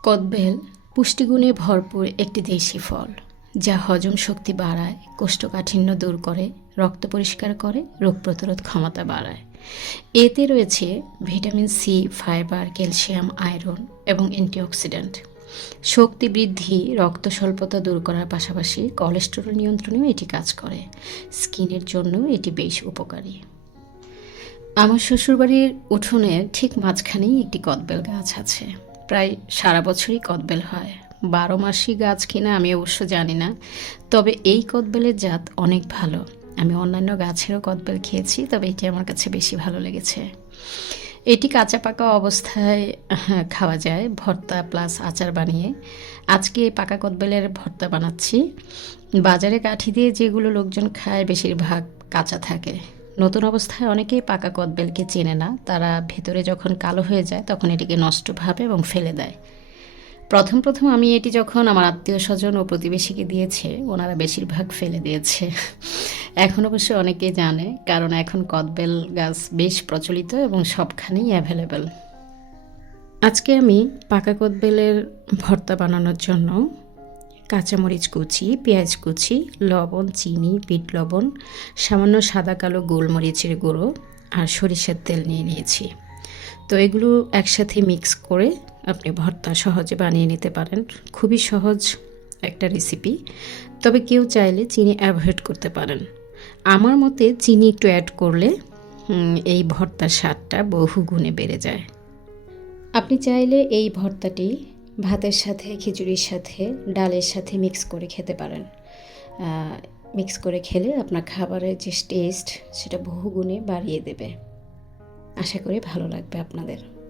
কদবেল পুষ্টিগুণে ভরপুর একটি দেশি ফল, যা হজম শক্তি বাড়ায়, কোষ্ঠকাঠিন্য দূর করে, রক্ত পরিষ্কার করে, রোগ প্রতিরোধ ক্ষমতা বাড়ায়। এতে রয়েছে vitamin C, fibre, calcium, iron এবং অ্যান্টিঅক্সিডেন্ট। শক্তি বৃদ্ধি, রক্ত স্বল্পতা দূর করার পাশাপাশি কোলেস্টেরল নিয়ন্ত্রণেও এটি কাজ করে। স্কিনের জন্য এটি বেশ উপকারী। আমার শ্বশুরবাড়ির উঠোনের ঠিক মাঝখানেই একটি কদবেল গাছ আছে। প্রায় সারা বছরই কদবেল হয়। 12 মাসই গাছ কিনা আমি অবশ্য জানি না, তবে এই কদবেলের জাত অনেক ভালো। আমি অন্যান্য গাছেরও কদবেল খেয়েছি, তবে এটি আমার কাছে বেশি ভালো লেগেছে। এটি কাঁচা পাকা অবস্থায় খাওয়া যায়, ভর্তা প্লাস আচার বানিয়ে। আজকে পাকা কদবেলের ভর্তা বানাচ্ছি। বাজারে কাঠি দিয়ে যেগুলো লোকজন খায় বেশিরভাগ কাঁচা থাকে। নতুন অবস্থায় অনেকেই পাকা কদবেলকে চেনে না, তারা ভেতরে যখন কালো হয়ে যায় তখন এটিকে নষ্ট ভাবে এবং ফেলে দেয়। প্রথম প্রথম আমি এটি যখন আমার আত্মীয় স্বজন ও প্রতিবেশীকে দিয়েছে, ওনারা বেশিরভাগ ফেলে দিয়েছে। এখন অবশ্য অনেকেই জানে, কারণ এখন কদবেল গাছ বেশ প্রচলিত এবং সবখানেই অ্যাভেলেবেল। আজকে আমি পাকা কদবেলের ভর্তা বানানোর জন্য কাঁচামরিচ কুচি, পেঁয়াজ কুচি, লবণ, চিনি, বিট লবণ, সামান্য সাদা কালো গোলমরিচের গুঁড়ো আর সরিষার তেল নিয়ে নিয়েছি। তো এগুলো একসাথে মিক্স করে আপনি ভর্তা সহজে বানিয়ে নিতে পারেন। খুবই সহজ একটা রেসিপি, তবে কেউ চাইলে চিনি অ্যাভয়েড করতে পারেন। আমার মতে চিনি একটু অ্যাড করলে এই ভর্তার স্বাদটা বহু গুণে বেড়ে যায়। আপনি চাইলে এই ভর্তাটি ভাতের সাথে, খিচুড়ির সাথে, ডালের সাথে মিক্স করে খেতে পারেন। মিক্স করে খেলে আপনার খাবারের যে টেস্ট সেটা বহুগুণে বাড়িয়ে দেবে। আশা করি ভালো লাগবে আপনাদের।